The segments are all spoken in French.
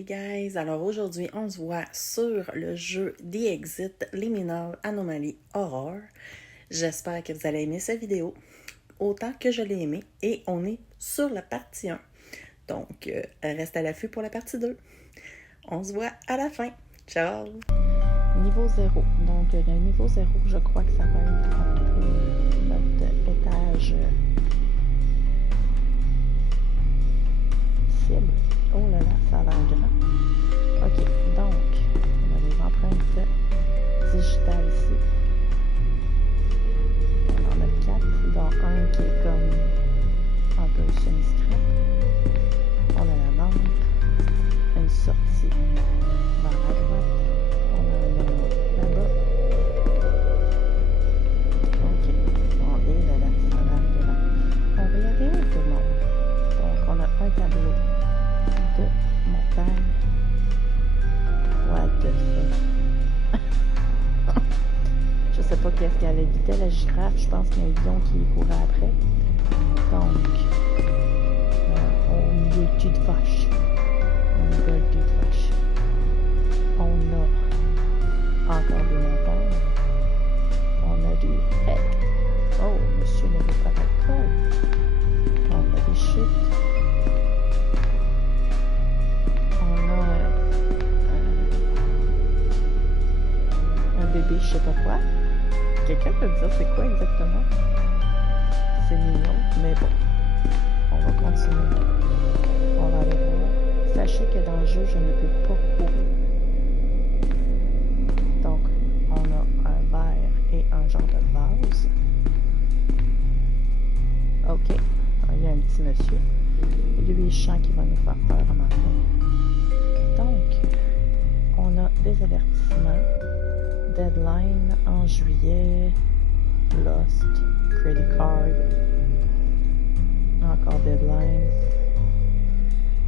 Salut guys! Alors aujourd'hui, on se voit sur le jeu The Exit Liminal Anomaly Horror. J'espère que vous allez aimer cette vidéo autant que je l'ai aimé et on est sur la partie 1. Donc, reste à l'affût pour la partie 2. On se voit à la fin. Ciao! Niveau 0. Donc, le niveau 0, je crois que ça va être entre notre étage cible. Oh là là, ça a l'air grand. Ok, donc, on a les empreintes digitales ici. On en a 4, dont un qui est comme un peu semi-scrap. On a la lampe, une sortie vers la droite. On a un menu là-bas. Ok, on est là, ça a l'air grand. On va y arriver tout le monde. Donc, on a un tableau de montagne. What the fuck? Je sais pas qu'est-ce qu'elle évitait la girafe. Je pense qu'il y a un lion qui courait après. Donc, on est le cul de vache. On est le cul de vache. On a encore des montagnes. On a du head. Oh, monsieur ne veut pas d'alcool. On a des chutes. Bébé, je sais pas quoi. Quelqu'un peut me dire c'est quoi exactement? C'est mignon, mais bon. On va continuer. On va aller voir. Sachez que dans le jeu, je ne peux pas courir. Donc, on a un verre et un genre de vase. Ok. Il y a un petit monsieur. Lui, je sens qu'il va nous faire peur à matin. Donc, on a des avertissements. Deadline en juillet, Lost, Credit Card, encore deadline.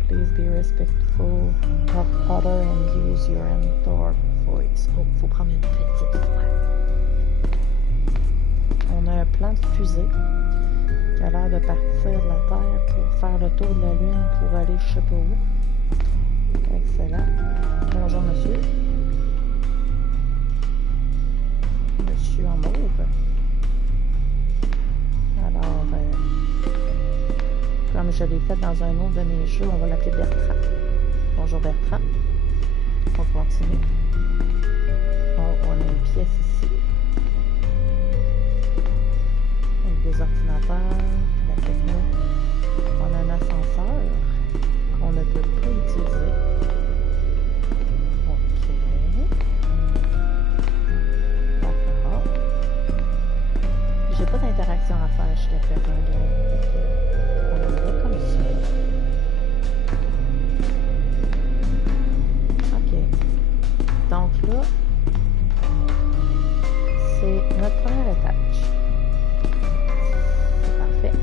Please be respectful of other and use your indoor voice. Oh, faut prendre une petite voix. On a un plan de fusée qui a l'air de partir de la Terre pour faire le tour de la Lune pour aller je sais pas où. Excellent. Bonjour monsieur. Monsieur en mauve. Alors, comme je l'ai fait dans un autre de mes jeux, on va l'appeler Bertrand. Bonjour Bertrand. On continue. Oh, on a une pièce ici. Avec des ordinateurs, la techno. On a un ascenseur qu'on ne peut pas utiliser. J'ai pas d'interaction à faire jusqu'à présent, on le met comme ça. Ok. Donc là, c'est notre premier étage. C'est parfait.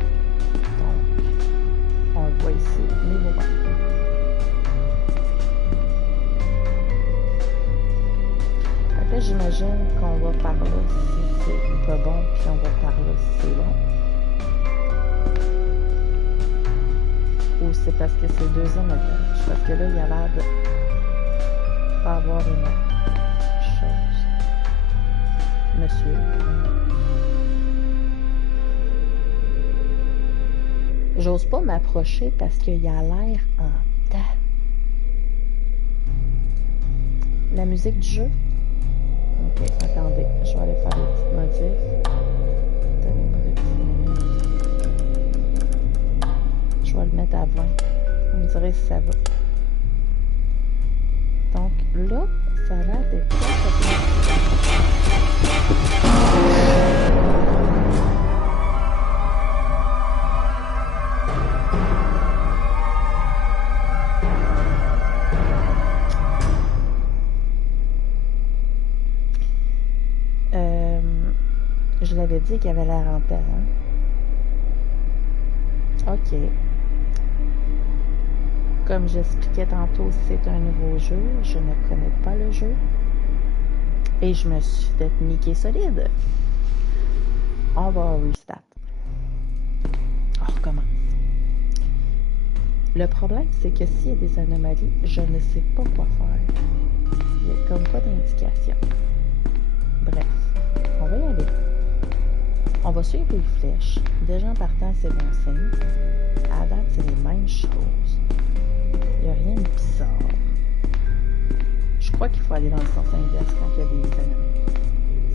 Donc, on le voit ici, niveau 1. Là, j'imagine qu'on va par là si c'est pas bon, puis on va par là si c'est bon. Ou c'est parce que c'est le deuxième étage. Parce que là, il y a l'air de pas avoir une chose. Monsieur. J'ose pas m'approcher parce qu'il a l'air en tas. La musique du jeu. Ok, attendez, je vais aller faire des petites modifs. Donnez-moi des petites minutes. Je vais le mettre à 20. Vous me direz si ça va. Donc là, ça a l'air d'être je l'avais dit qu'il avait l'air en terre. Hein? Ok. Comme j'expliquais tantôt, c'est un nouveau jeu. Je ne connais pas le jeu. Et je me suis fait niquer solide. On va restart. On recommence. Le problème, c'est que s'il y a des anomalies, je ne sais pas quoi faire. Il n'y a comme pas d'indication. Bref, on va y aller. On va suivre les flèches. Déjà en partant, c'est bon signe. À date, c'est les mêmes choses. Il n'y a rien de bizarre. Je crois qu'il faut aller dans le sens inverse quand il y a des anomalies.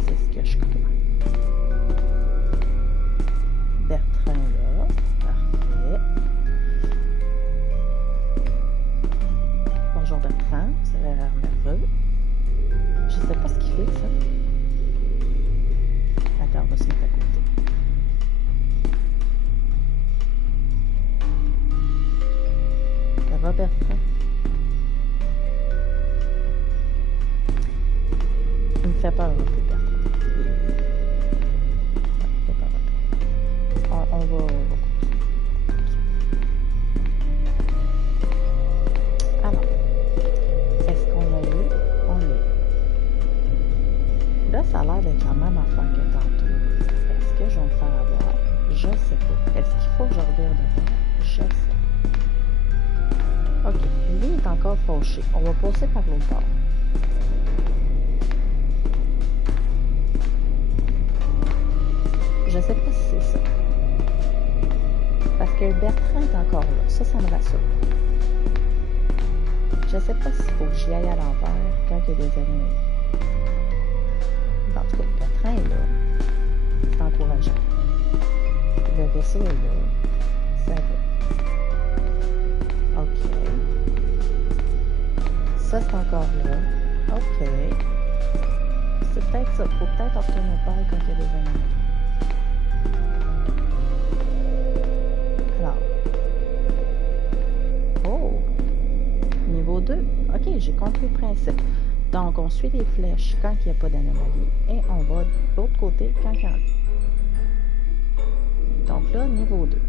C'est ce que je crois. Bertrand là. Parfait. Bonjour Bertrand, ça a l'air nerveux. Je sais pas ce qu'il fait, ça. Attends, on va se mettre à côté. Ça va, Bertrand? Il me fait peur un peu, Bertrand. Il me fait peur un peu. On va continuer. Alors, est-ce qu'on a eu? On l'a eu. Là, ça a l'air d'être la même affaire que tantôt. Est-ce que je vais me faire avoir? Je sais pas. Est-ce qu'il faut que je revire de bord? Je sais. Ok, lui est encore fauché. On va passer par l'autre bord. Je sais pas si c'est ça. Parce que Bertrand est encore là. Ça me rassure. Je sais pas s'il faut que j'y aille à l'envers quand il y a des ennemis. En tout cas, Bertrand est là. C'est encourageant. Le vaisseau est là. Ça va. OK. Ça, c'est encore là. OK. C'est peut-être ça. Faut peut-être retourner au père quand il y a des ennemis. Alors. Oh! Niveau 2. OK, j'ai compris le principe. Donc, on suit les flèches quand il n'y a pas d'anomalie et on va de l'autre côté quand il y en a. Donc là, niveau 2.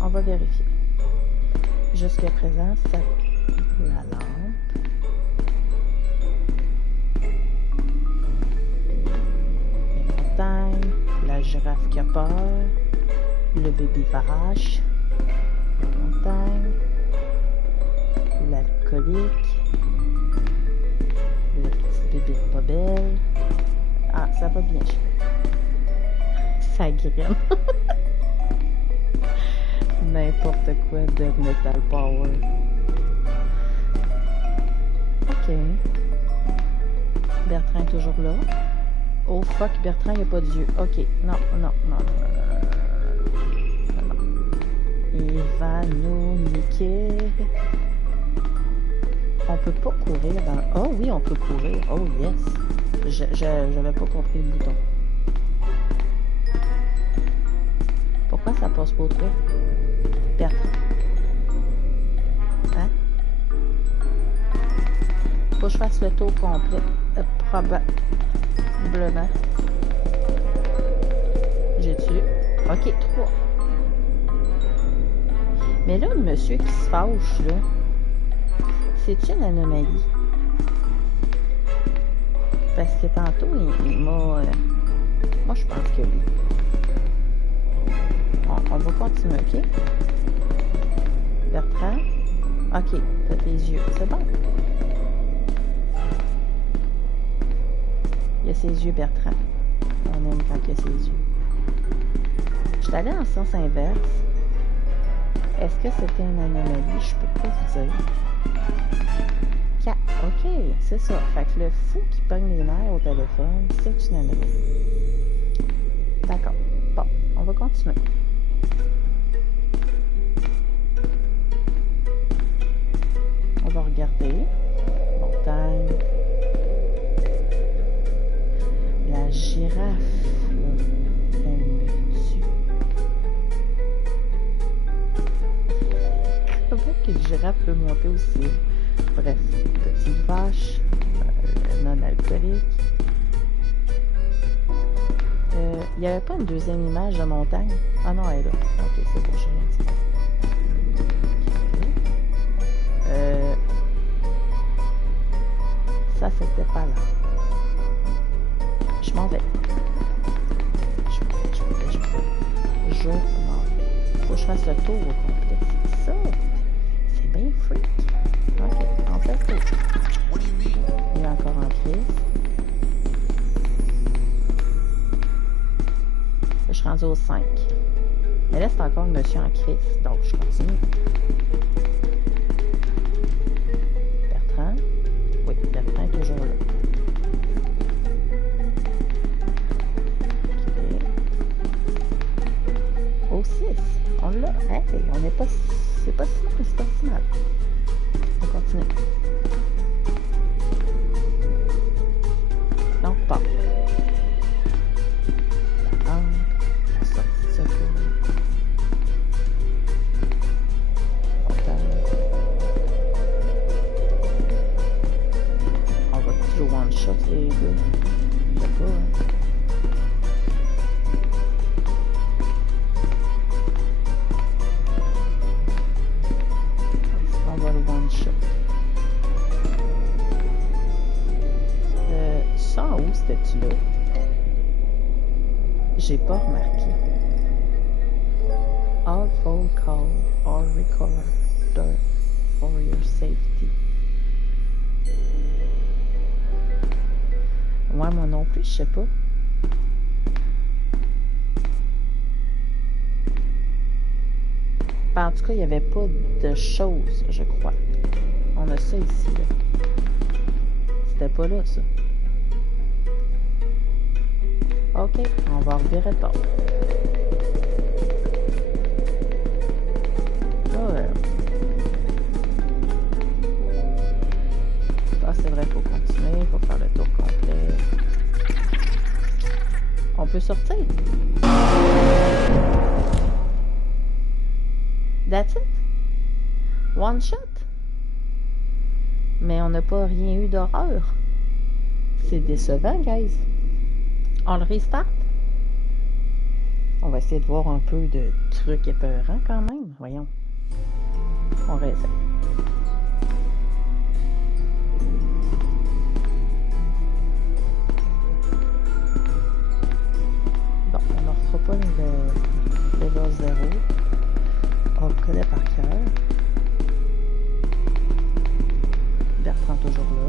On va vérifier. Jusqu'à présent, ça va. La lampe. Les montagnes. La girafe qui a peur. Le bébé vache. La montagne. L'alcoolique. Le petit bébé pas belle. Ah, ça va bien, je ça graine. N'importe quoi de Metal Power. Ok. Bertrand est toujours là. Oh fuck, Bertrand, il n'y a pas d'yeux. Ok, non. Il va nous niquer. On peut pas courir dans... Oh oui, on peut courir. Oh yes. J'avais pas compris le bouton. Pourquoi ça passe pas trop? Bertrand. Hein? Faut que je fasse le tour complet. Probablement. J'ai tué. Ok, 3. Mais là, le monsieur qui se fâche, là, c'est une anomalie. Parce que tantôt, il m'a... moi, je pense que oui. On va continuer, ok? Bertrand. Ok, t'as tes yeux. C'est bon. Il y a ses yeux, Bertrand. On aime quand il y a ses yeux. Je suis allée en sens inverse. Est-ce que c'était une anomalie? Je peux pas vous dire. Ok, c'est ça. Fait que le fou qui pogne les nerfs au téléphone, c'est une anomalie. D'accord. Bon, on va continuer. On va regarder. Montagne. La girafe, là, elle me tue. Comment qu'une girafe peut monter aussi? Bref, petite vache, non-alcoolique. Il n'y avait pas une deuxième image de montagne? Ah non, elle est là. Ok, c'est bon, j'ai rien dit. Ça, c'était pas là. Je m'en vais. Je m'en vais. faut que je fasse le tour au complet. C'est ça. C'est bien freak. Ok, on fait le tour. Il est encore en crise. Je suis rendue au 5. Mais là, c'est encore le monsieur en crise. Donc, je continue. Bertrand. Oui, Bertrand est toujours là. OK. Au 6. On l'a. Hey, on n'est pas... C'est pas si mal, c'est pas si mal. On continue. Non, pas. La lampe. La sortie de secours. On va toujours one shot les gars. Je sais pas, hein. On va le one shot. Ça en haut, c'était-tu là? J'ai pas remarqué. All phone call or recorder for your safety. Ouais, moi non plus, je sais pas. En tout cas, il n'y avait pas de choses, je crois. On a ça ici, là. C'était pas là, ça. OK, on va revirer de bord. Ah, c'est vrai, il faut continuer, il faut faire le tour complet. On peut sortir. That's it? One shot? Mais on n'a pas rien eu d'horreur. C'est décevant, guys. On le restart? On va essayer de voir un peu de trucs épeurants quand même. Voyons. On réessaye. Bon, on ne refera pas le level 0. On le connaît par cœur. Bertrand toujours là.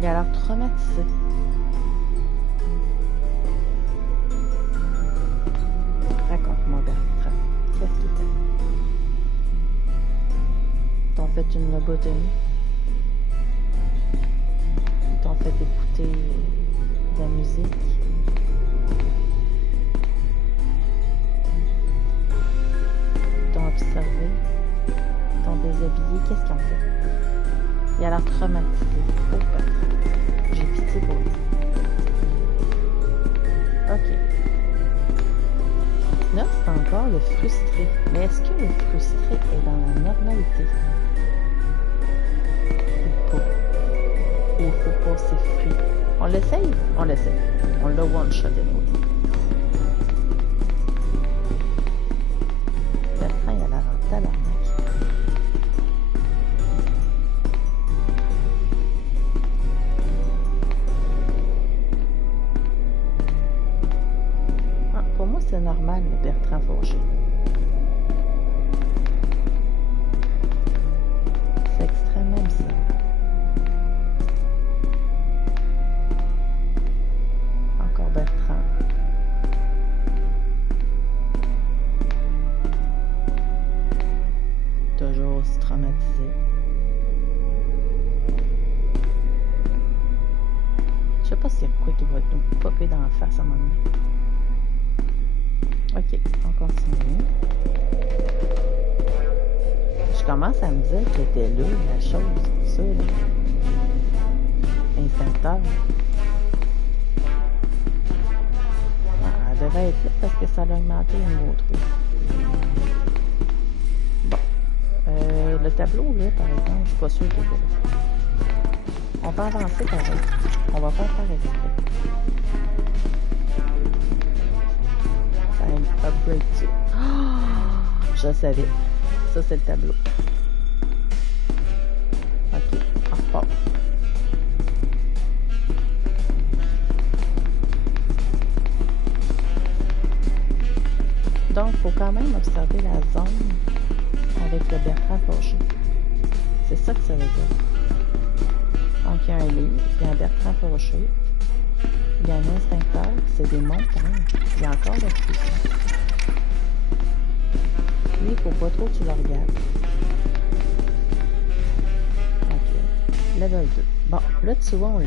Il a l'air traumatisé. Raconte-moi, Bertrand. Qu'est-ce qui t'arrive? T'ont fait une lobotomie? T'ont fait écouter de la musique? T'ont observé? T'ont déshabillé? Qu'est-ce qu'ils ont fait? Il a l'air traumatisé. Oh, Bertrand. J'ai pitié pour lui. OK. Là, c'est encore le frustré. Mais est-ce que le frustré est dans la normalité? Ou pas? Ou il faut passer free? On l'essaye? On l'essaye. On l'a one-shot de nous. Bertrand, il a l'air en tabarnak. Pour moi, c'est normal, le Bertrand Forger. C'est extrêmement bizarre. Encore Bertrand. Toujours aussi traumatisé. Je sais pas s'il y a quoi qui va nous popper dans la face à un moment donné. OK, on continue. Je commence à me dire qu'elle était là, la chose, ça, là. Instincteur. Ah, elle devait être là parce que ça a augmenté le niveau 3. Bon. Le tableau, là, par exemple, je suis pas sûre qu'il était là. On va avancer pareil. On va faire par exprès. Upgrade to. Oh, je savais. Ça, c'est le tableau. OK. On repart. quand même observer la zone avec le Bertrand fâché. C'est ça que ça veut dire. Donc, il y a un livre, il y a un Bertrand fâché, il y a un instincteur, c'est des montagnes, il y a encore le fusil. Lui, il ne faut pas trop que tu le regardes. Ok. Level 2. Bon, là, tu vois, on l'a.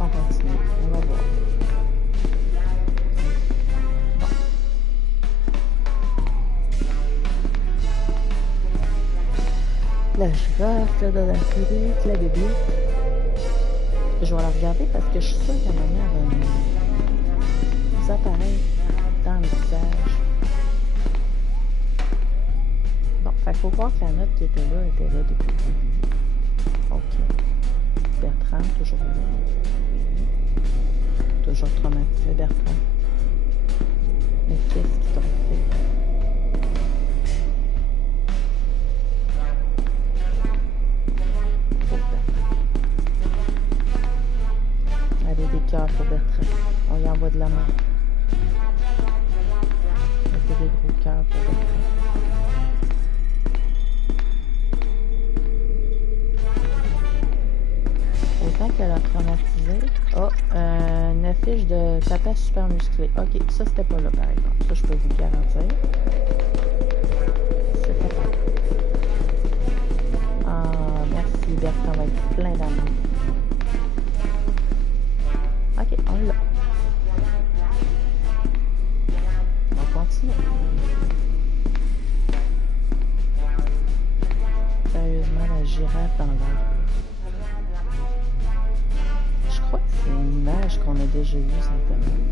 On continue. On va voir. Bon. La girafe, là, dans la forêt, la bébé. Je vais la regarder parce que je suis sûre qu'à un moment, elle va nous apparaître dans le visage. Bon, il faut voir que la note qui était là depuis le début. Ok. Bertrand, toujours là. Toujours traumatisé, Bertrand. Mais qu'est-ce qu'ils t'ont fait? Allez, des cœurs pour Bertrand. On y envoie de la main. Mettez des gros cœurs pour Bertrand. Autant qu'elle a traumatisé. Oh, une affiche de papa super musclé. Ok, ça c'était pas là par exemple. Ça je peux vous garantir. C'était pas là. Ah, merci Bertrand va être plein d'amour. Ok, on l'a. On va continuer. Sérieusement, la girafe dans l'air. Je crois que c'est une image qu'on a déjà vue sur Internet.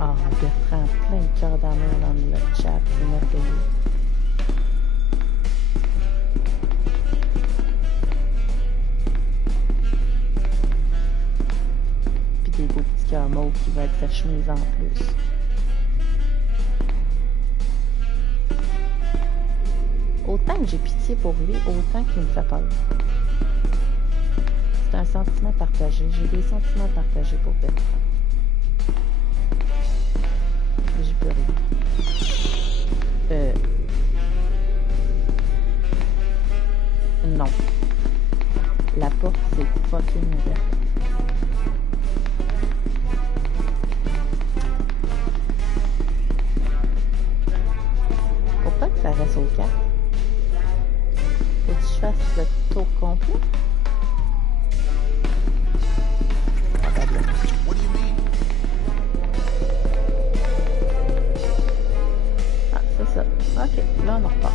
Ah, Bertrand, plein de cœur d'amour dans le chat, c'est merveilleux. Puis des beaux petits cœurs mauves qui vont être sa chemise en plus. Autant que j'ai pitié pour lui, autant qu'il me fait peur. C'est un sentiment partagé. J'ai des sentiments partagés pour Bertrand. J'y peux rien. Non. La porte, c'est fucking ouverte. Faut pas que ça reste au cap. Faut que je fasse le tour complet. Ah, c'est ça. Ok, là on en repart.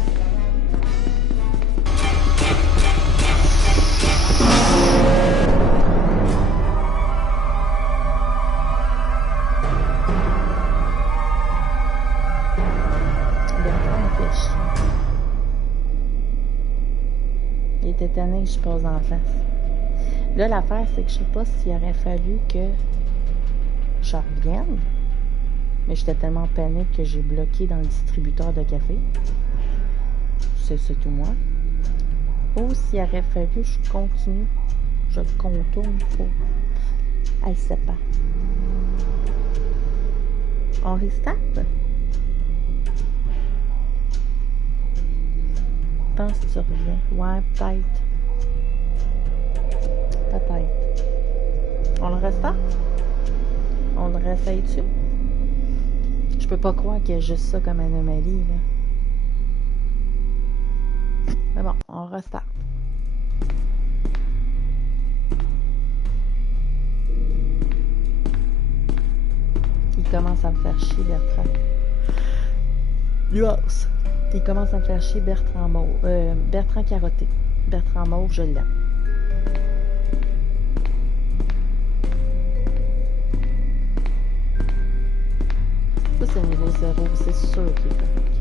Il était tanné que je passe en face. Là, l'affaire, c'est que je sais pas s'il aurait fallu que je revienne. Mais j'étais tellement panique que j'ai bloqué dans le distributeur de café. C'est tout moi. Ou s'il aurait fallu que je continue. Je contourne pour... Elle sait pas. On restart? Je pense que tu reviens. Ouais, peut-être. Peut-être. On le restart? On le réessaye dessus? Je peux pas croire qu'il y a juste ça comme anomalie, là. Mais bon, on restart. Il commence à me faire chier, Bertrand. Yes! Il commence à me faire chier, Bertrand Mauve. Bertrand Carotté. Bertrand Mauve, je l'aime. Ça, c'est niveau 0. C'est sûr qu'il est correct.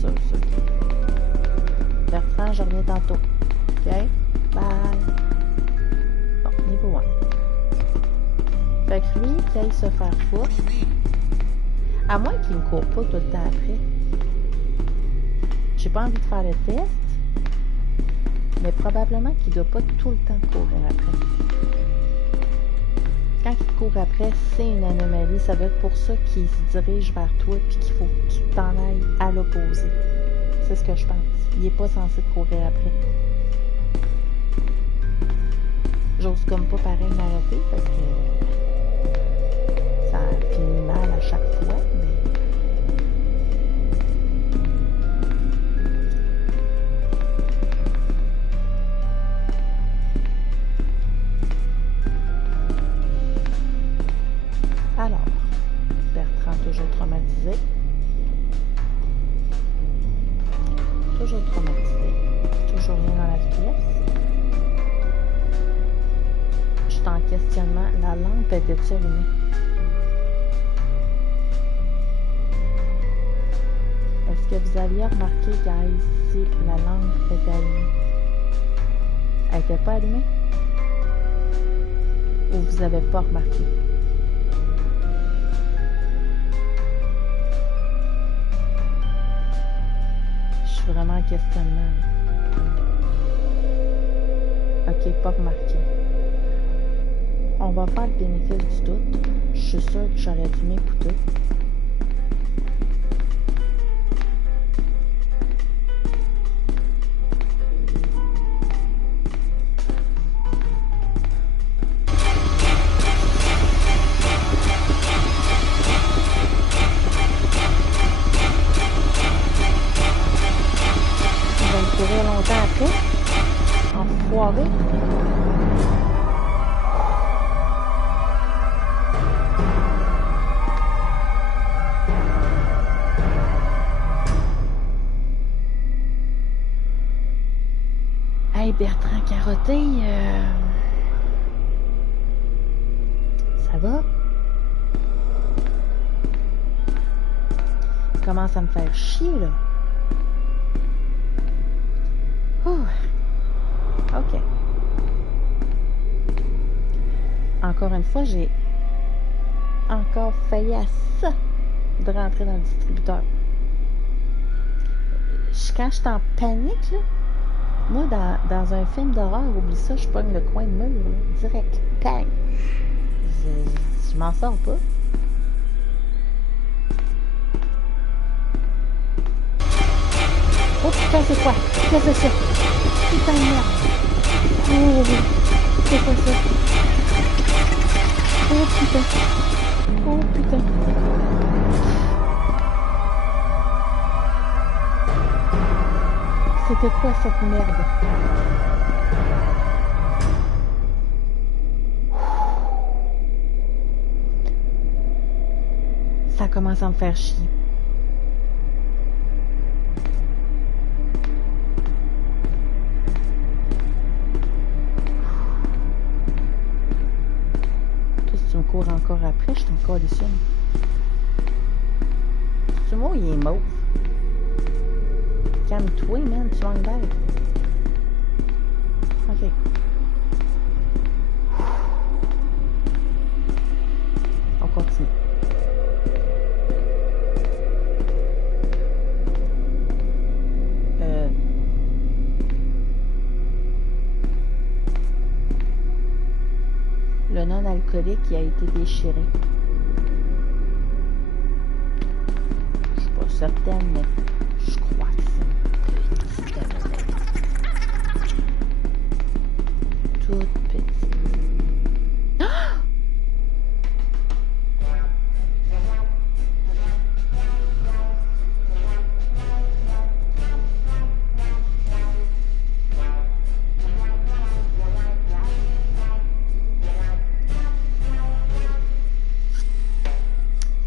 Sûr qu'il est correct. Bertrand, je reviens tantôt. OK? Bye! Bon, niveau 1. Fait que lui, qu'il aille se faire foutre. À moins qu'il me court pas tout le temps après. J'ai pas envie de faire le test. Mais probablement qu'il ne doit pas tout le temps courir après. Quand il court après, c'est une anomalie. Ça doit être pour ça qu'il se dirige vers toi et qu'il faut que tu t'en ailles à l'opposé. C'est ce que je pense. Il n'est pas censé te courir après. J'ose comme pas pareil m'arrêter parce que ça finit mal à chaque fois, mais... Alors, Bertrand toujours traumatisé. Toujours traumatisé. Toujours rien dans la pièce. Je suis en questionnement. La lampe était-tu allumée? Est-ce que vous aviez remarqué, guys, si la lampe était allumée? Elle n'était pas allumée? Ou vous n'avez pas remarqué? Je suis vraiment en questionnement. Ok, pas remarqué. On va faire le bénéfice du doute. Je suis sûre que j'aurais dû m'écouter. Ils vont me courir longtemps après. Enfoiré. Hey, Bertrand Carotté, ça va? Il commence à me faire chier, là. Ouh. OK. Encore une fois, j'ai encore failli à ça de rentrer dans le distributeur. Quand je suis en panique, là, moi, dans un film d'horreur, oublie ça, je pogne le coin de mur, là, direct. Bang! Je m'en sors pas. Oh putain, c'est quoi? Qu'est-ce que c'est ça? Putain de merde! Oh oui! C'est quoi ça? Oh putain! Oh putain! C'était quoi cette merde? Ça commence à me faire chier. Si tu me cours encore après, je suis encore déçue. Tu vois, il est mauve. Calme-toi, man, tu manques d'air. OK. On continue. Le non-alcoolique qui a été déchiré. Je suis pas certaine, mais je crois que c'est une petite anomalie. Toute petite. Ah!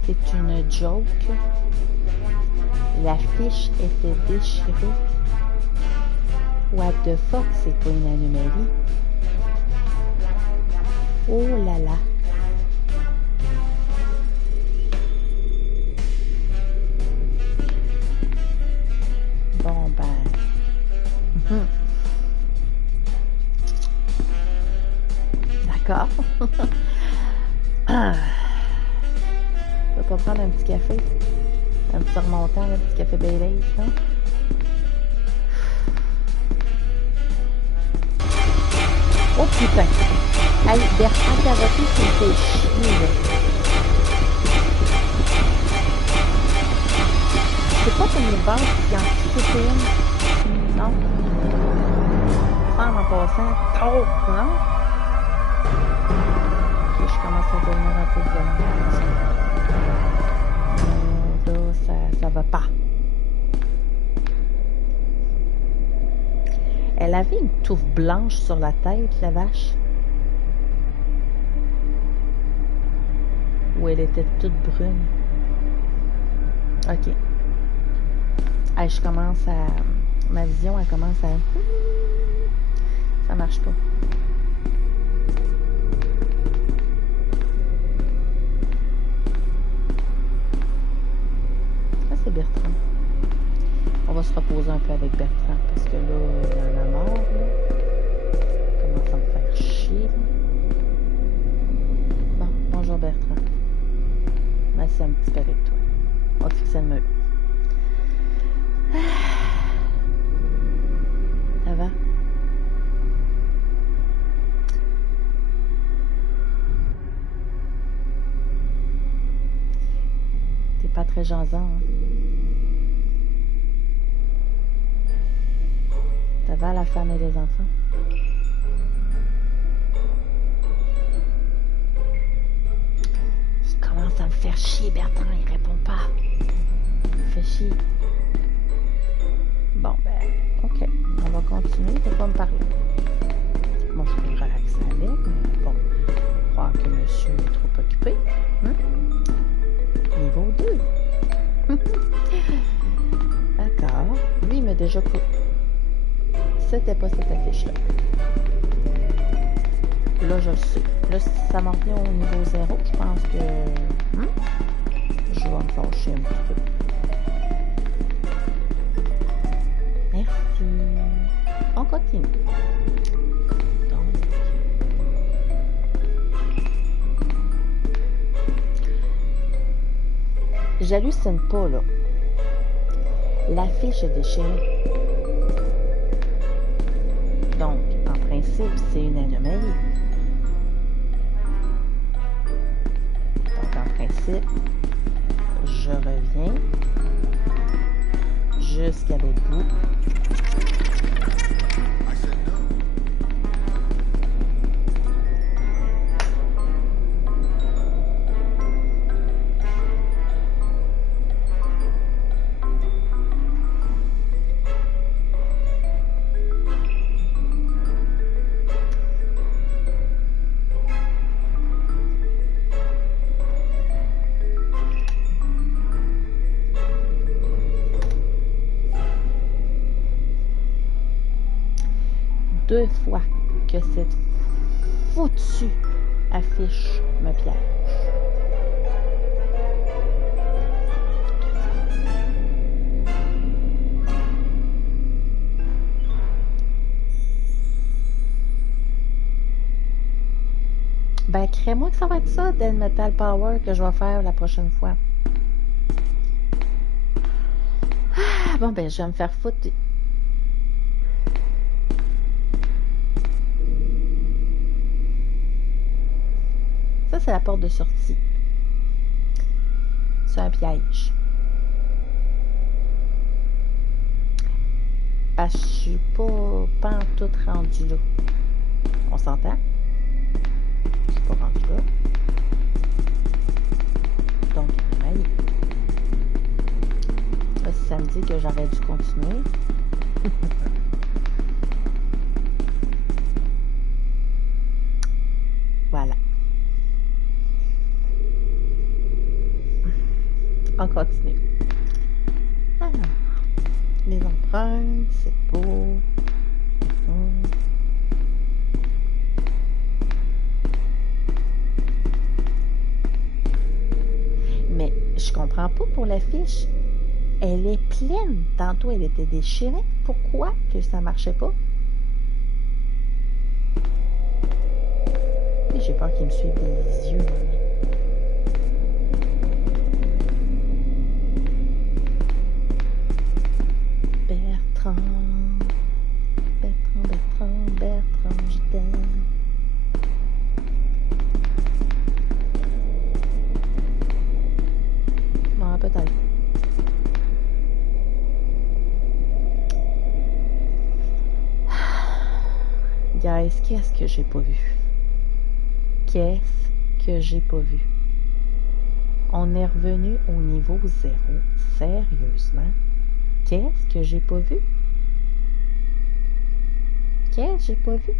C'est une joke. L'affiche était déchirée. What the fuck, c'est pas une anomalie. Oh là là. Bon ben. D'accord. Je vais pas prendre un petit café. Un petit remontant, un petit café Baileys, non? Oh putain! Hey, Bertrand Carotti, ça me fait chier, là. C'est pas comme les bases qui anti-CPM. Non? Sans en passant. Oh! Non? Ok, je commence à devenir un peu violente. Là, ça va pas. Elle avait une touffe blanche sur la tête, la vache. Ou elle était toute brune. Ok. Hey, je commence à... Ma vision, elle commence à... Ça marche pas. Ah, c'est Bertrand. On va se reposer un peu avec Bertrand, parce que là, il y en a marre, là. Il commence à me faire chier, là. Bon, bonjour Bertrand. Merci un petit peu avec toi. On va fixer le mur. Ça va? T'es pas très jasant, hein? Ça va, la femme et les enfants? Il commence à me faire chier, Bertrand. Il répond pas. Il me fait chier. Bon, ben, ok. On va continuer. Il ne peut pas me parler. Bon, je peux me relaxer avec, mais bon, je crois que monsieur est trop occupé. Niveau 2. D'accord. Lui, il m'a déjà... C'était pas cette affiche-là. Là, je sais. Là, ça m'en revient au niveau 0. Je pense que... je vais me fâcher un petit peu. Merci. On continue. Donc... J'hallucine pas, là. L'affiche est déchirée. Donc, en principe, c'est une anomalie. Donc, en principe, je reviens jusqu'à l'autre bout. Deux fois que cette foutue affiche me piège. Ben, crée-moi que ça va être ça, Dead Metal Power, que je vais faire la prochaine fois. Ah, bon, ben, je vais me faire foutre. Ça, c'est la porte de sortie. C'est un piège. Parce que je suis pas en tout rendue là. On s'entend? Je suis pas rendue là. Donc, allez. Là, si ça me dit que j'aurais dû continuer. Voilà. On continue. Alors, les empreintes, c'est beau. Mais je comprends pas pour l'affiche. Elle est pleine. Tantôt, elle était déchirée. Pourquoi que ça marchait pas? Et j'ai peur qu'il me suive des yeux. Bertrand, je t'aime. peut-être. Guys, qu'est-ce que j'ai pas vu? Qu'est-ce que j'ai pas vu? On est revenu au niveau 0. Sérieusement? Qu'est-ce que j'ai pas vu? Qu'est-ce que j'ai pas vu?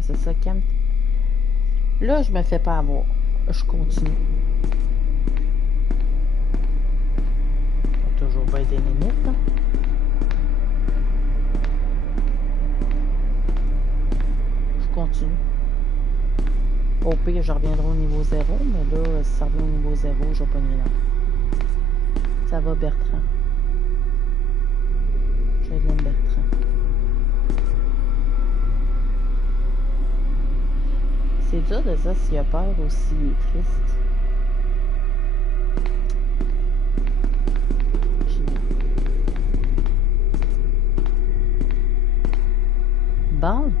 C'est ça, calme. Là, je me fais pas avoir. Je continue. Toujours bien des limites. Hein? Je continue. Au pire, je reviendrai au niveau 0, mais là, si ça revient au niveau 0, je vais pas nier là. Ça va, Bertrand. Je l'aime, Bertrand. C'est dur de dire s'il a peur ou s'il est triste. Bon.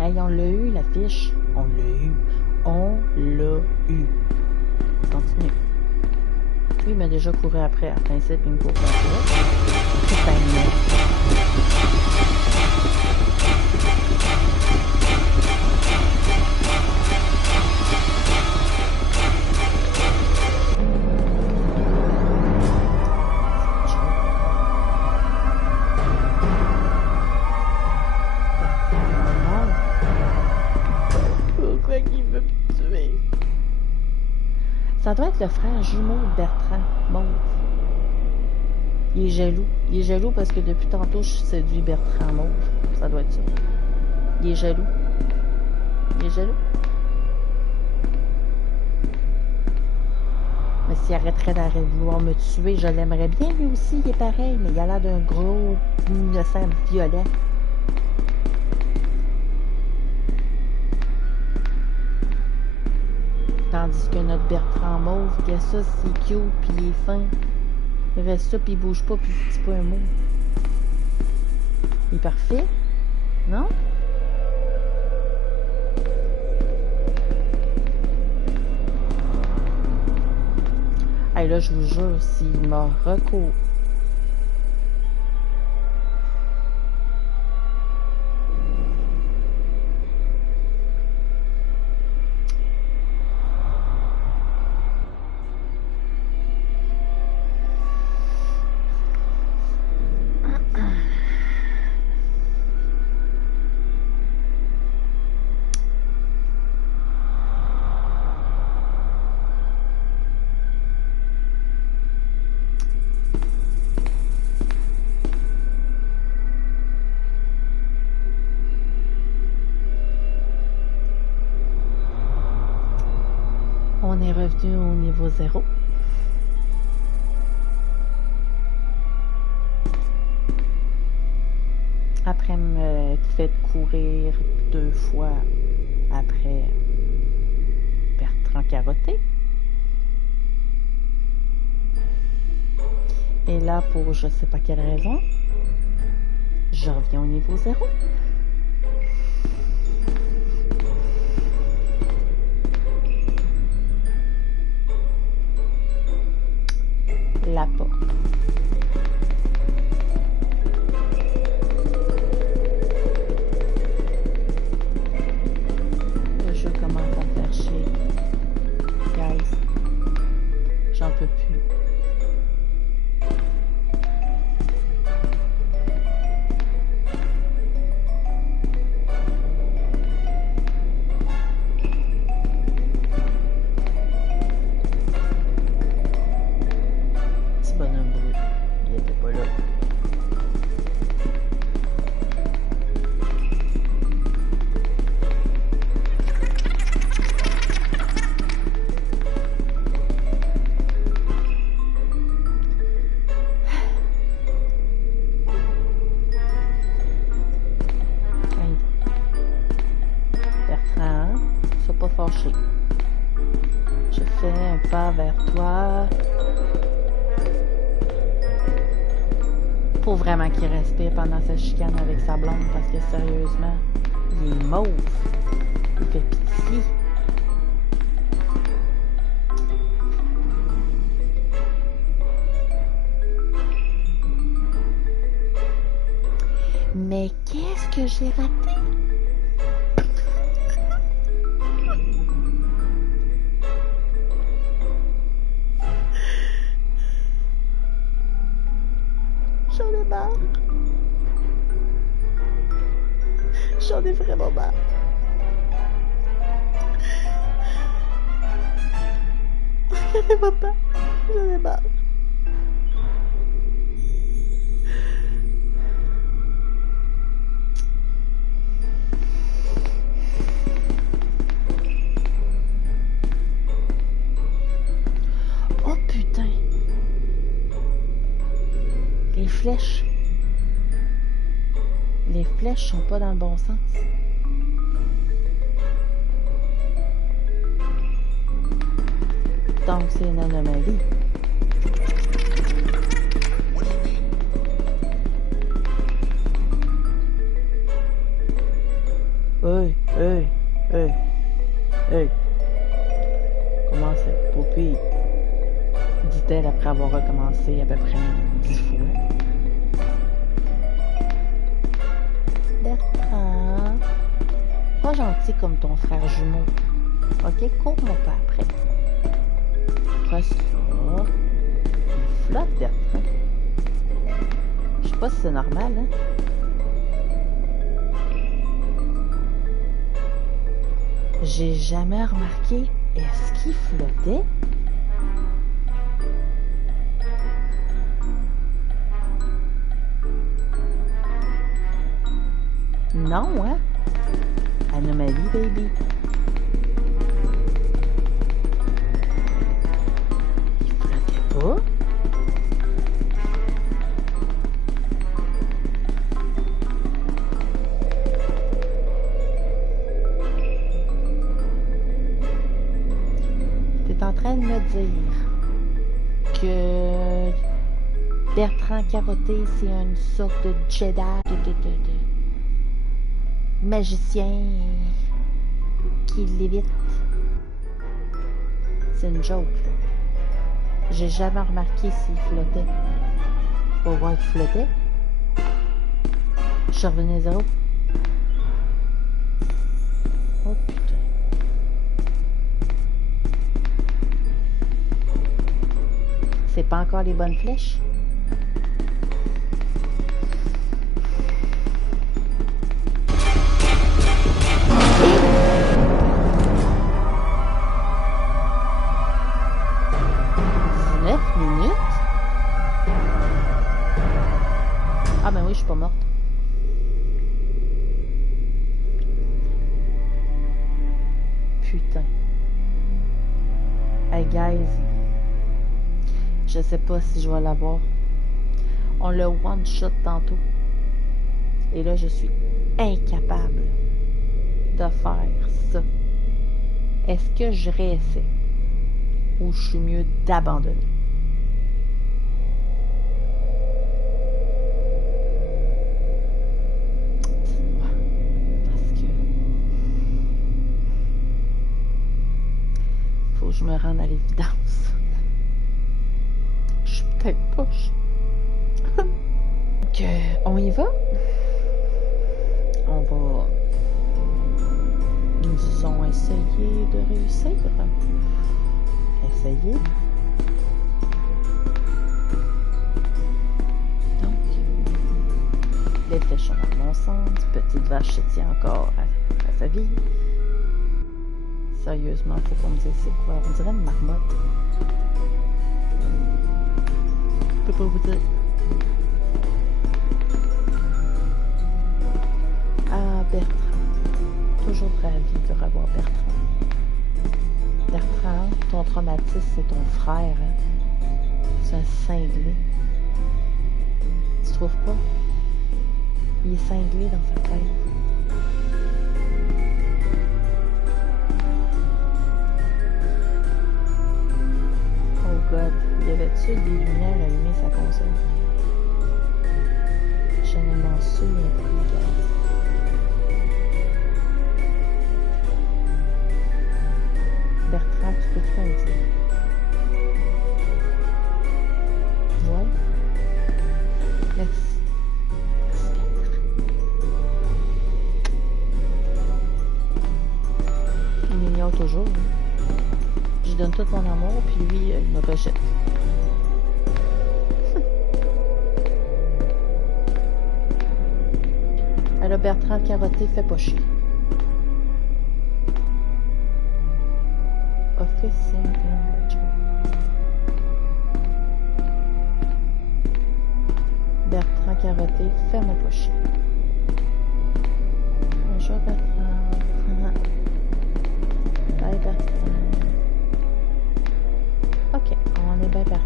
Hey, on l'a eu, la fiche. On l'a eu. On l'a eu. Continue. Lui, il m'a déjà couru après. À principe, il me court après. C'est pas Ça doit être le frère jumeau de Bertrand, Mauve. Il est jaloux. Il est jaloux parce que depuis tantôt, je séduis Bertrand Mauve. Ça doit être ça. Il est jaloux. Il est jaloux. Mais s'il arrêterait d'arrêter de vouloir me tuer, je l'aimerais bien. Lui aussi, il est pareil, mais il a l'air d'un gros innocent violet. Tandis que notre Bertrand Mauve, il a ça, c'est cute, puis il est fin. Il reste ça, puis il bouge pas, puis il dit pas un mot. Il est parfait, non? Hey, là, je vous jure, s'il m'a recours. On est revenu au niveau 0. Après me fait courir 2 fois après Bertrand Carotté. Et là, pour je sais pas quelle raison, je reviens au niveau 0. La porte. Le jeu commence à me faire chier. Guys, j'en peux plus. Bonhomme. Sois pas fâché. Je fais un pas vers toi. Faut vraiment qu'il respire pendant sa chicane avec sa blonde parce que sérieusement, il est mauve. Il fait pitié. Mais qu'est-ce que j'ai raté? J'en ai marre. J'en ai vraiment marre. Regardez-moi pas. J'en ai marre. Oh putain. Les flèches. Les flèches sont pas dans le bon sens. Donc c'est une anomalie. Hey. Comment c'est, poupée? Dit-elle après avoir recommencé à peu près 10 fois. Bertrand, pas gentil comme ton frère jumeau. Ok, cours-moi pas après. Fais ça. Il flotte, Bertrand. Je sais pas si c'est normal, hein? J'ai jamais remarqué. Est-ce qu'il flottait? Non, hein? Anomalie, baby. Il flottait pas? T'es en train de me dire que Bertrand Carotté, c'est une sorte de Jedi, de magicien qui lévite. C'est une joke, là. J'ai jamais remarqué s'il flottait. Pour voir qu'il flottait. Je suis revenu à zéro. Oh putain. C'est pas encore les bonnes flèches? Ah ben oui, je suis pas morte. Putain. Hey guys. Je sais pas si je vais l'avoir. On l'a one shot tantôt. Et là, je suis incapable de faire ça. Est-ce que je réessaie? Ou je suis mieux d'abandonner? Je me rends à l'évidence. Je suis peut-être poche. Donc, on y va? On va, disons, essayer de réussir. Essayer. Donc, les flèches sont dans mon sens. Petite vache se tient encore à sa vie. Sérieusement, faut qu'on me dise c'est quoi. On dirait une marmotte. Je peux pas vous dire. Ah, Bertrand. Toujours ravi de revoir Bertrand. Bertrand, ton traumatisme, c'est ton frère. Hein? C'est un cinglé. Tu trouves pas? Il est cinglé dans sa tête. l'habitude des lumières allumées sa console. Je ne m'en souviens plus, guys. Bertrand, tu peux-tu me dire? Ouais. Merci. Il m'ignore toujours. Hein. Je donne tout mon amour, puis lui, il me rejette. Alors Bertrand carotté fait pas chier. Office Ledger. Bertrand carotté, fais-moi pas chier. Bonjour Bertrand. Bye Bertrand. Ok, on est bien parti.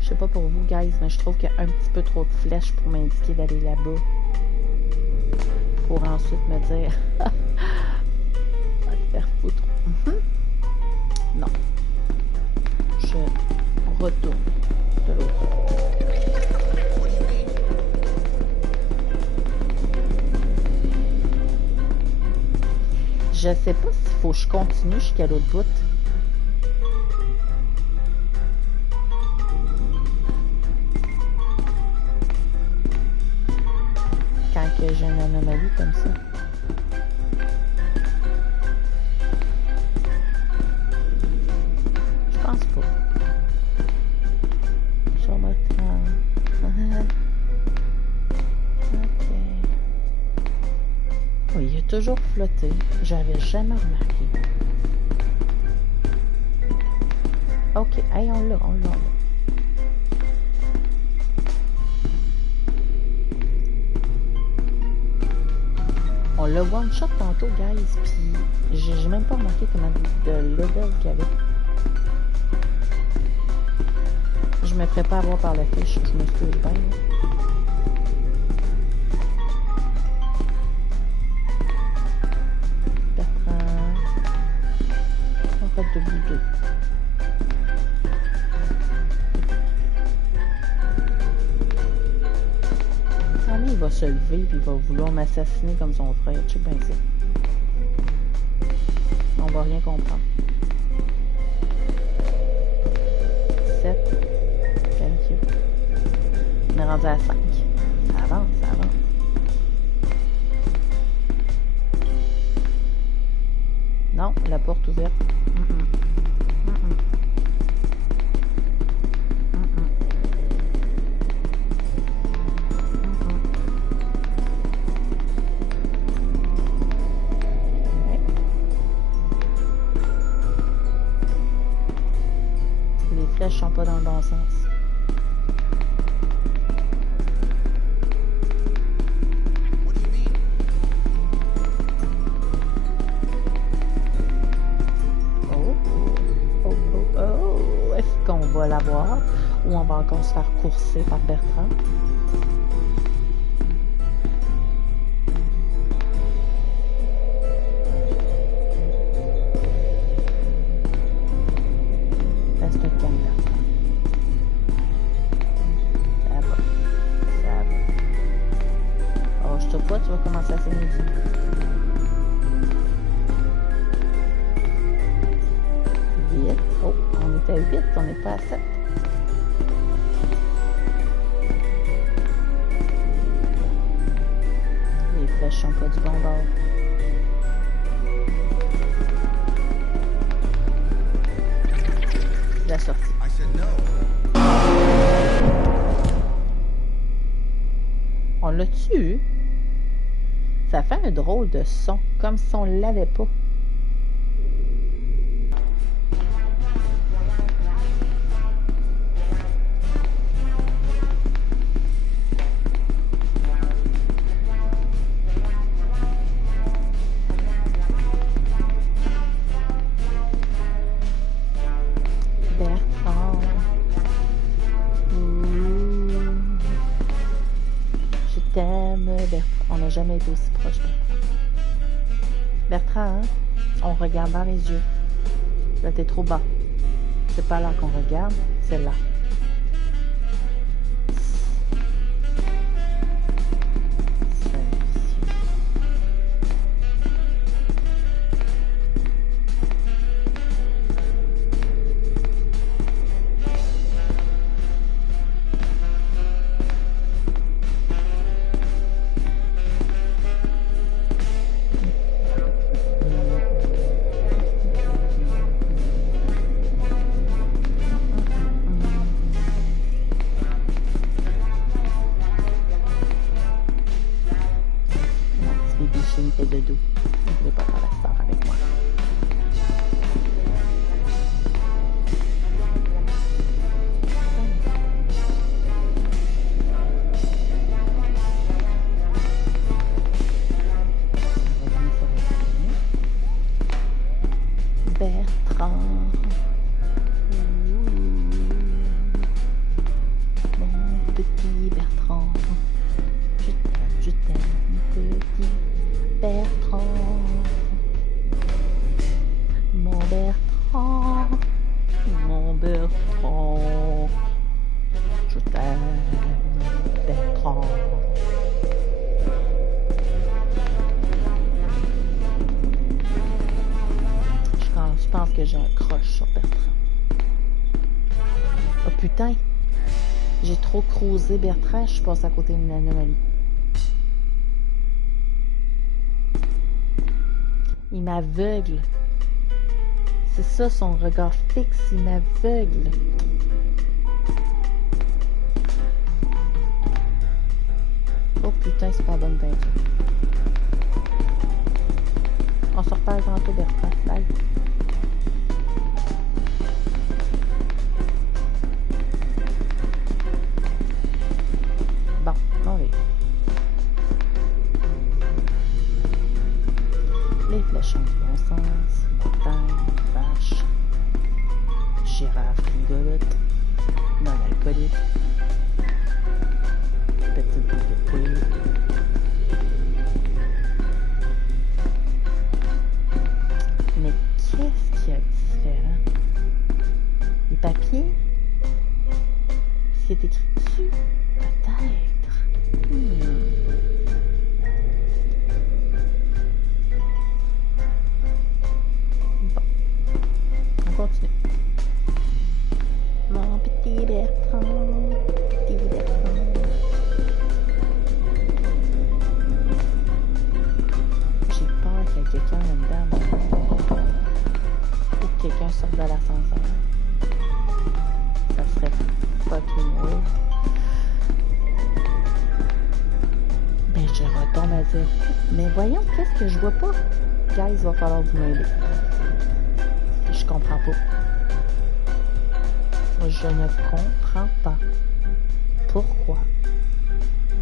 Je sais pas pour vous, guys, mais je trouve qu'il y a un petit peu trop de flèches pour m'indiquer d'aller là-bas. Pour ensuite me dire... Va te faire foutre. Non. Je retourne de l'autre côté. Je sais pas s'il faut que je continue jusqu'à l'autre bout. Quand j'ai une anomalie comme ça. Je pense pas. Je vais mettre ok. Oui, il a toujours flotté. J'avais jamais remarqué. Ok, hey, on l'a. On l'a one shot tantôt, guys, puis j'ai même pas remarqué comment de level qu'il y avait. Je me ferais pas avoir par la fiche, je me suis bien. Bertrand. On fait debout 2. Il va se lever et il va vouloir m'assassiner comme son frère. Tu sais bien ça. On va rien comprendre. 7. Thank you. On est rendu à 5. Ça avance. Non, la porte ouverte. Les flèches sont pas dans le bon sens. Oh. Est-ce qu'on va l'avoir ou on va encore se faire courser par Bertrand? Reste calme, Bertrand. Ça va. Oh, je te vois, tu vas commencer à saigner ici. Oh, on est à 8, on n'est pas à 7. Les flèches sont pas du bon bord. La sortie. On l'a tué. Ça fait un drôle de son, comme si on l'avait pas. Je t'aime On n'a jamais été aussi proche, Bertrand. Bertrand, hein? On regarde dans les yeux. Là, t'es trop bas. C'est pas là qu'on regarde, c'est là. Fait de dos. Je ne voulais pas faire la star avec moi. Bertrand. Mon petit Bertrand. Je t'aime, petit Bertrand. Mon Bertrand. Mon Bertrand. Je t'aime, Bertrand. Je pense que j'ai un crush sur Bertrand. Oh putain! J'ai trop cruisé Bertrand, je passe à côté d'une anomalie. Il m'aveugle. C'est ça son regard fixe, il m'aveugle. Oh putain, c'est pas la bonne peinture. On se reparle tantôt, Bertrand. Bye. Bon, on est. Les flèches ont du bon sens. Montagne, vache, girafe rigolote, non alcoolique, petite boule de poule. Mais qu'est-ce qu'il y a de différent? Les papiers? Ce qui est écrit dessus? Peut-être. Bon. On continue. Mon petit Bertrand. Petit Bertrand. J'ai peur qu'il y ait quelqu'un là-dedans. Ou que quelqu'un sorte de l'ascenseur. Ça serait fucking weird. Ben, je retombe à dire. Mais voyons, qu'est-ce que je vois pas? Guys, il va falloir vous m'aider. Je comprends pas. Je ne comprends pas pourquoi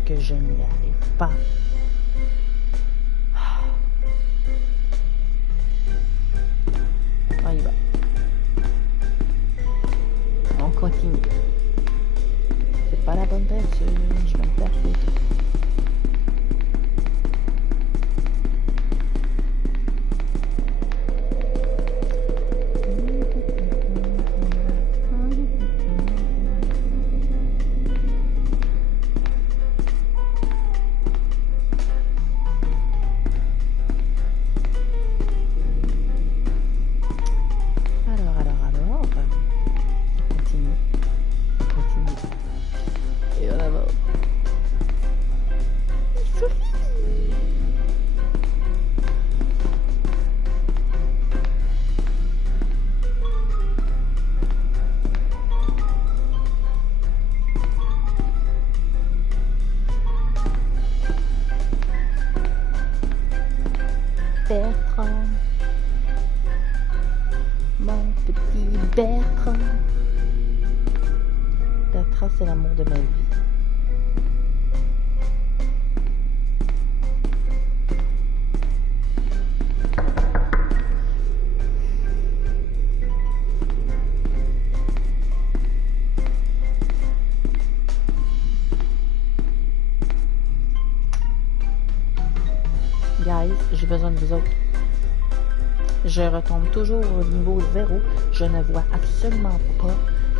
que je n'y arrive pas. On y va. On continue. C'est pas la bonne peinture, je vais me faire foutre. Bertrand, mon petit Bertrand. Bertrand, c'est l'amour de ma vie. Guys, j'ai besoin de vous autres. Je retombe toujours au niveau 0. Je ne vois absolument pas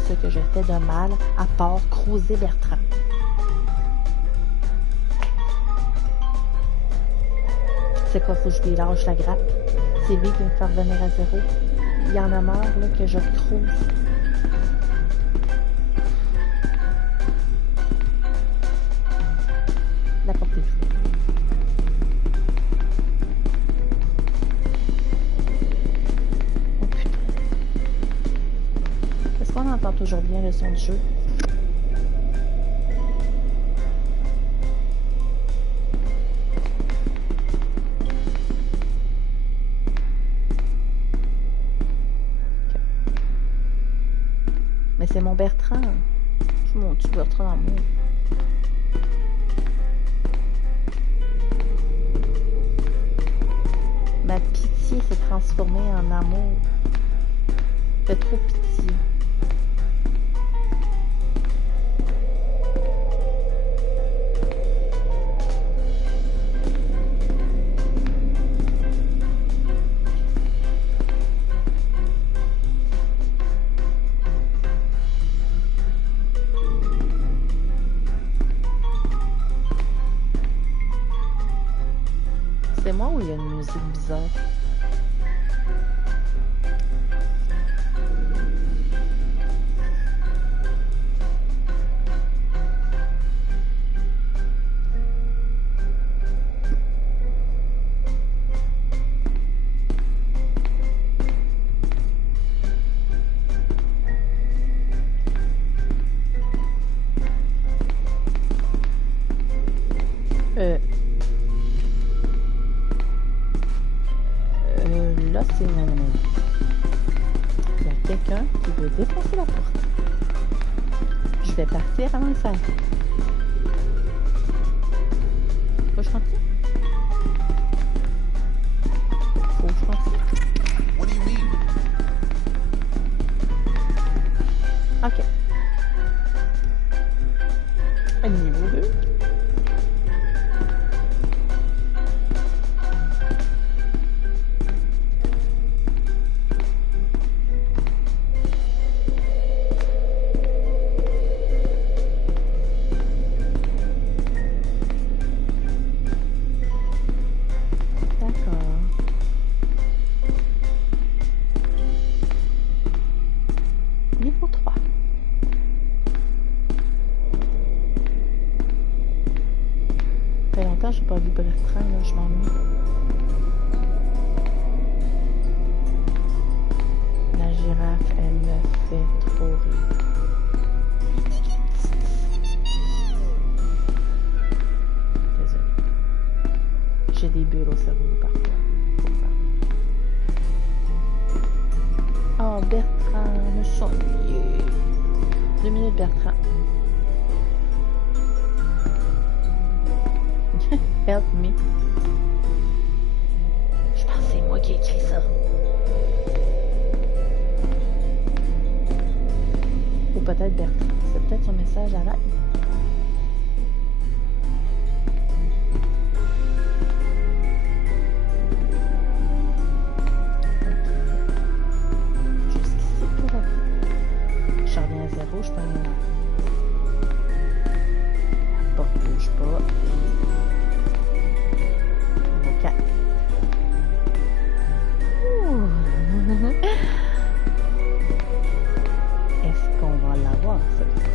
ce que je fais de mal à part croiser Bertrand. C'est quoi, faut que je lui lâche la grappe? C'est lui qui me fait revenir à 0. Il y en a marre là, que je crouse. La porte est fou. Oh putain. Est-ce qu'on entend toujours bien le son du jeu? Mais c'est mon Bertrand. C'est mon petit Bertrand d'amour. Ma pitié s'est transformée en amour. Fait trop pitié. C'est moi ou il y a une musique bizarre? Là, c'est une anomalie. Il y a quelqu'un qui veut défoncer la porte. Je vais partir avant le faire. Faut que je continue? Faut que je continue? What do you mean? Ok. Niveau 2. Niveau 3. Ça fait longtemps que j'ai pas vu Bertrand, là, je m'ennuie. La girafe, elle me fait trop rire. Désolée. J'ai des bulles au cerveau parfois. Oh, Bertrand, me suis ennuyée. 2 minutes, Bertrand. Help me. Je pense que c'est moi qui ai écrit ça. Ou peut-être Bertrand. C'est peut-être son message à l'aide. Je reviens à 0, je peux aller là. La porte bouge pas. Niveau 4. Est-ce qu'on va l'avoir cette fois?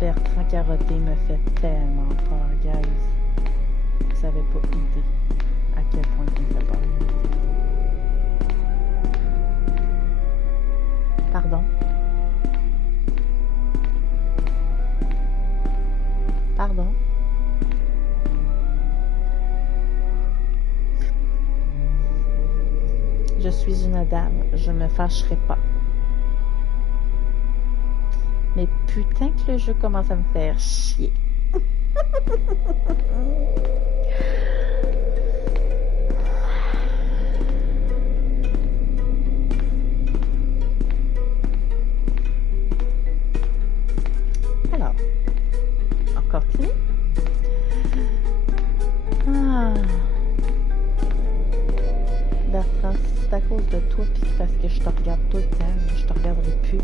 Bertrand Carotté me fait tellement peur, guys. Vous savez pas idée à quel point il me fait peur. Pardon? Pardon? Je suis une dame, je me fâcherai pas. Mais putain que le jeu commence à me faire chier. continue. Ah. Bertrand, si c'est à cause de toi, puis c'est parce que je te regarde tout le temps, je te regarderai plus.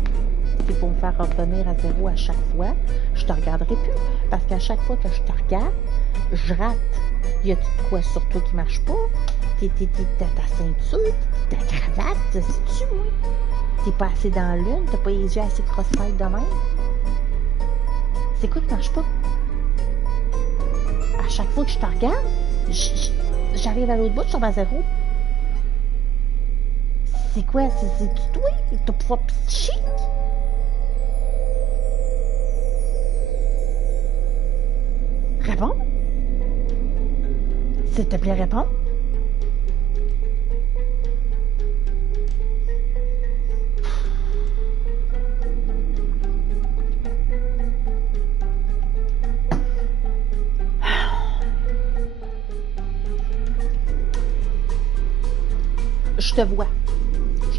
C'est pour me faire revenir à zéro à chaque fois, je te regarderai plus. Parce qu'à chaque fois que je te regarde, je rate. Y a-tu de quoi sur toi qui marche pas? T'as ta ceinture, ta cravate, c'est-tu, moi? T'es pas assez dans l'une, t'as pas les yeux assez cross-eyed de même? C'est quoi qui marche pas? À chaque fois que je te regarde, j'arrive à l'autre bout, je tombe à zéro. C'est quoi? C'est-tu toi? Ton pouvoir psychique? Réponds. S'il te plaît, réponds. Je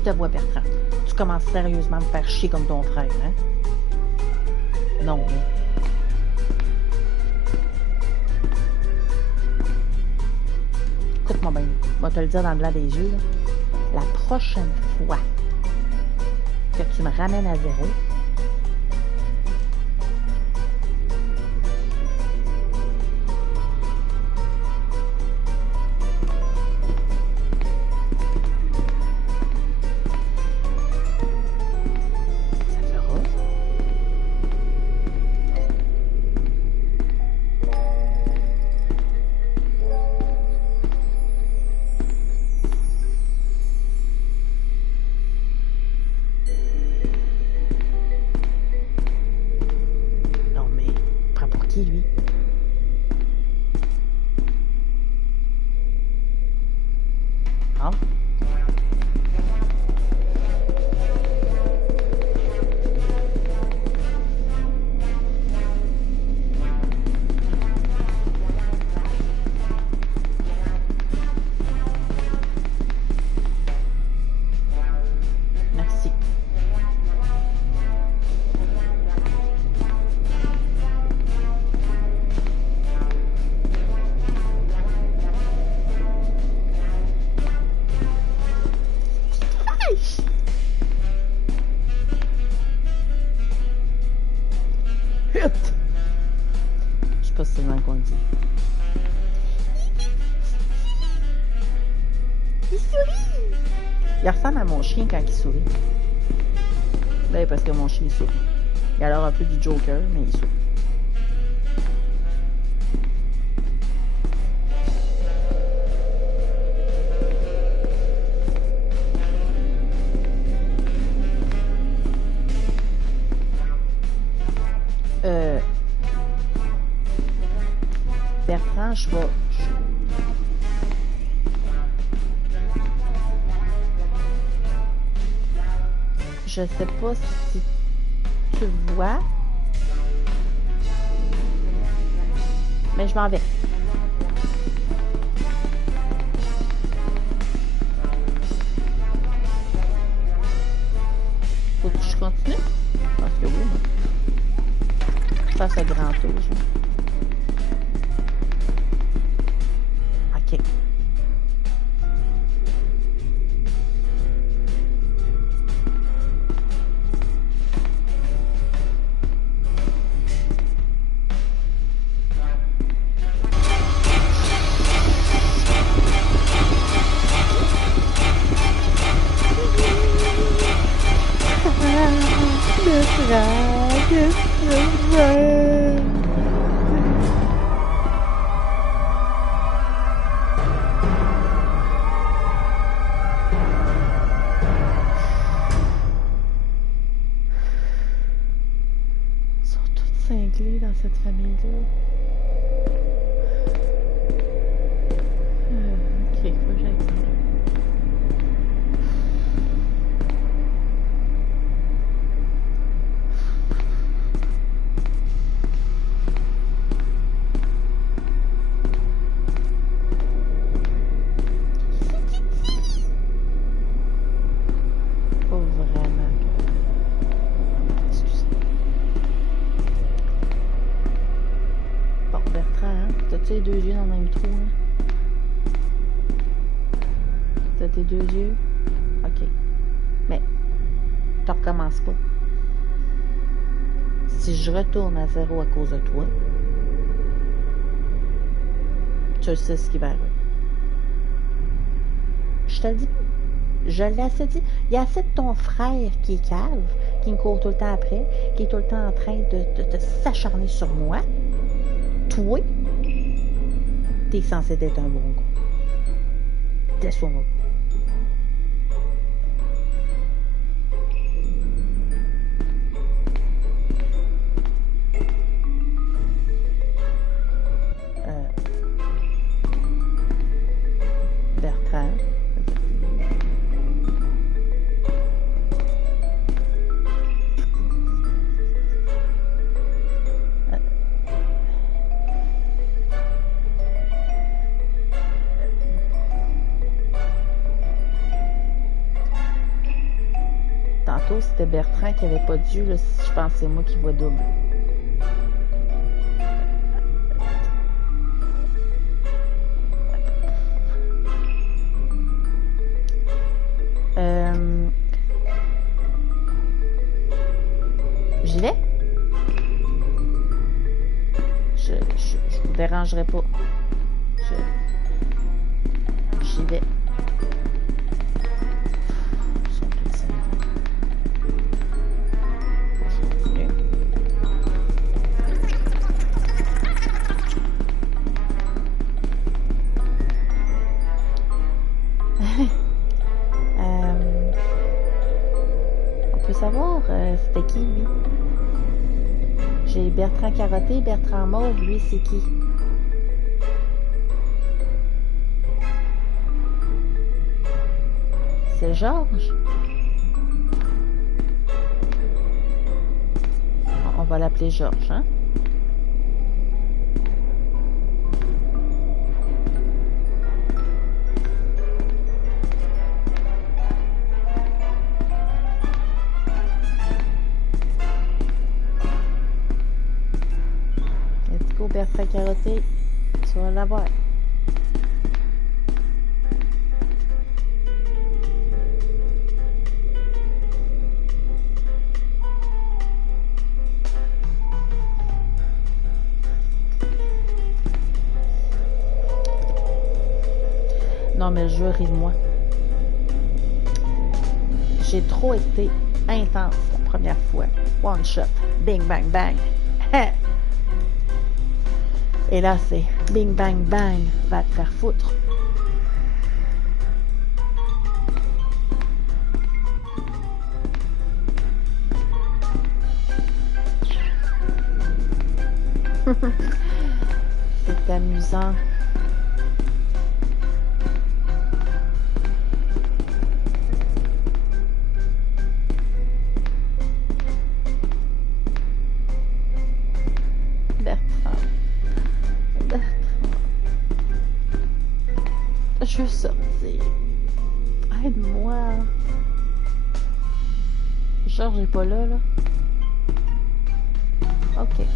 te vois, Bertrand. Tu commences sérieusement à me faire chier comme ton frère, hein? Non, mais... Écoute-moi bien, je vais te le dire dans le blanc des yeux, là. La prochaine fois que tu me ramènes à zéro, lui. Hein? Merci. Je sais pas si c'est le même qu'on le dit. Il sourit! Il ressemble à mon chien quand il sourit. Ben, parce que mon chien il sourit. Il a l'air un peu du Joker, mais il sourit. Bertrand, je vais... Je sais pas si tu le vois, mais je m'en vais. Faut que je continue? Parce que oui, moi. Je fasse un grand tour. OK. Ils sont tous cinglés dans cette famille-là. Ok, faut que j'aille. Pas vraiment. Excusez. tu les deux yeux dans le même trou, hein? T'as tes deux yeux? OK. Mais, tu recommences pas. Si je retourne à zéro à cause de toi, tu sais ce qui va arriver. Je te le dis. Je l'ai assez dit. Il y a assez de ton frère qui est cave, qui me court tout le temps après, qui est tout le temps en train de s'acharner sur moi. Toi, t'es censé être un bon gars. Déçois-moi. Bertrand. Tantôt, c'était Bertrand qui avait pas de yeux. Là, je pense que c'est moi qui vois double. J'y vais? Je vous dérangerai pas. J'y vais. Ils sont tous sérieux. Je continue. On peut savoir c'était qui lui? J'ai Bertrand Carotté, Bertrand Mauve, lui c'est qui? C'est Georges. On va l'appeler Georges, hein? Let's go, Bertrand Carotté. Tu vas l'avoir. Non, mais le jeu rit de moi. J'ai trop été intense la première fois. One shot. Bing, bang, bang. Et là, c'est bing, bang, bang. Va te faire foutre. C'est amusant. Je veux sortir. Aide-moi. Georges n'est pas là, là. OK.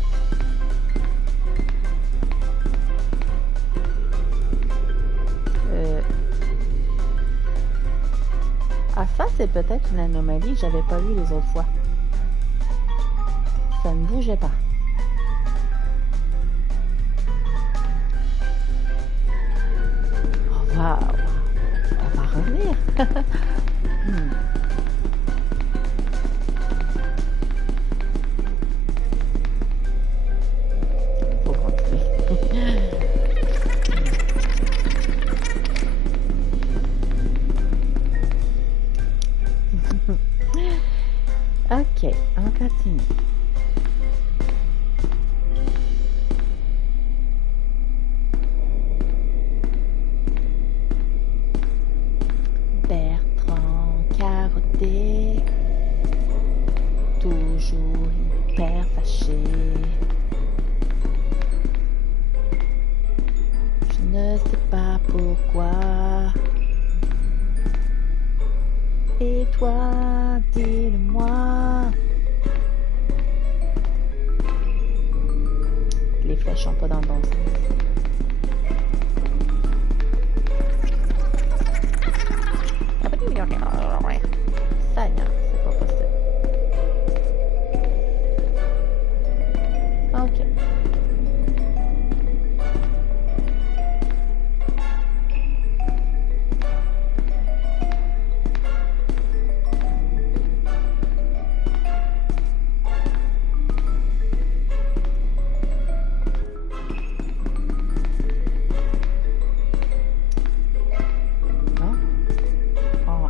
Ah, ça, c'est peut-être une anomalie que j'avais pas vue les autres fois. Ça ne bougeait pas. Wow. On va revenir. Faut continuer. OK, on continue. Toujours hyper fâché. Je ne sais pas pourquoi. Et toi, dis-le-moi. Les flèches sont pas dans le bon sens. Ok.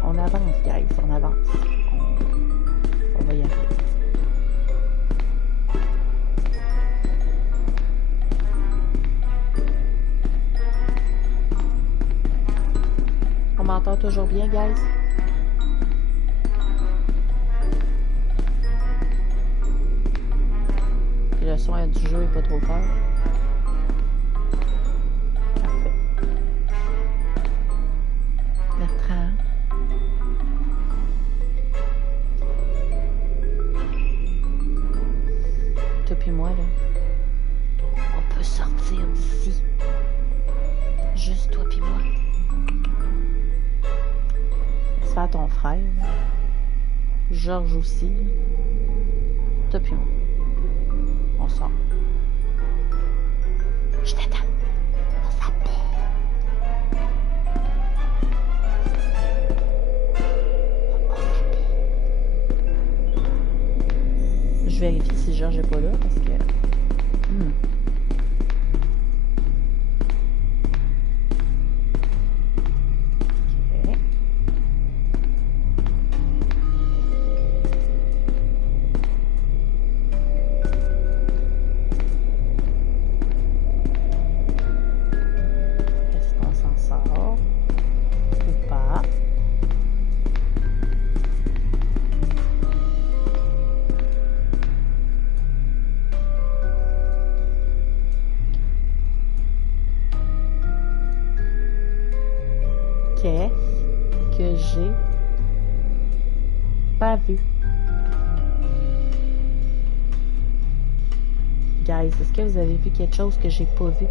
On avance, guys, on avance. On va y arriver. On m'entend toujours bien, guys? Puis le son du jeu est pas trop fort. Parfait. Bertrand. Toi puis moi, là. On peut sortir d'ici. Juste toi puis moi. Laisse faire ton frère, là. Georges aussi. Toi puis moi. On sort. Je t'attends. On s'appelle. Je vérifie si Georges n'est pas là parce que... Ok. Est-ce qu'on s'en sort ou pas? Qu'est-ce que j'ai pas vu? Guys, est-ce que vous avez vu quelque chose que j'ai pas vu?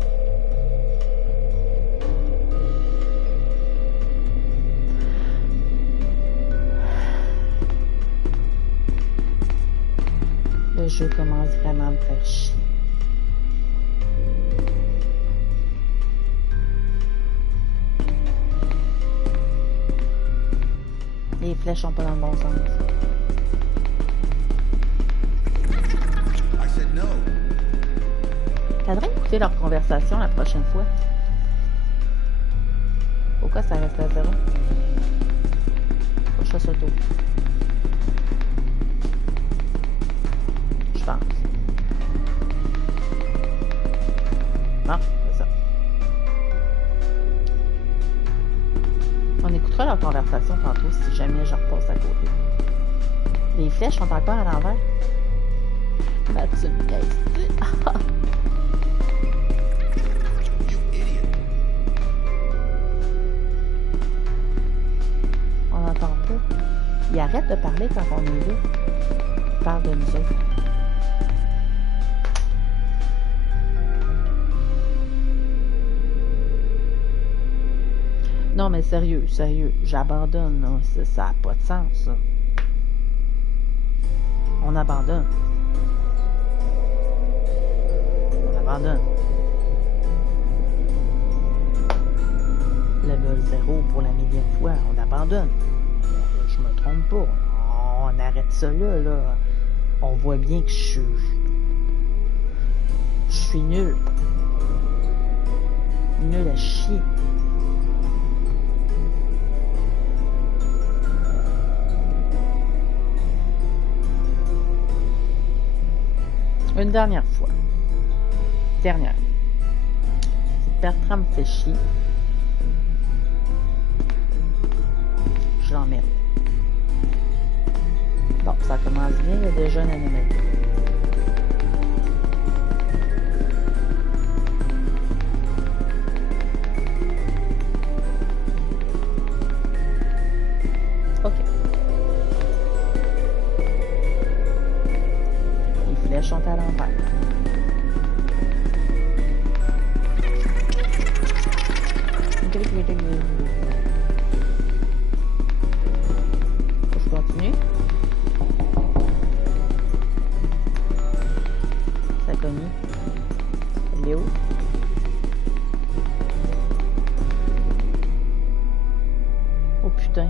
Le jeu commence vraiment à me faire chier. Les flèches sont pas dans le bon sens. Faudrait écouter leur conversation la prochaine fois. Pourquoi ça reste à zéro? Faut que je fasse auto. Je pense. Bon, c'est ça. On écoutera leur conversation tantôt si jamais je repasse à côté. Les flèches sont encore à l'envers. Bah, tu me casses. On n'entend pas. Il arrête de parler quand on est là. Il parle de nous autres. Non, mais sérieux, j'abandonne, là. Ça n'a pas de sens, ça. On abandonne. On abandonne. Level 0 pour la millième fois, on abandonne. Je me trompe pas. On arrête ça là. On voit bien que je suis nul. Nul à chier. Une dernière fois. Dernière. Si Bertrand me fait chier, je l'emmerde. Bon, ça commence bien, il y a déjà un animal. Ok. Les flèches sont à l'envers. Faut que je continue. Ça Bonnie. Elle est où? Oh putain.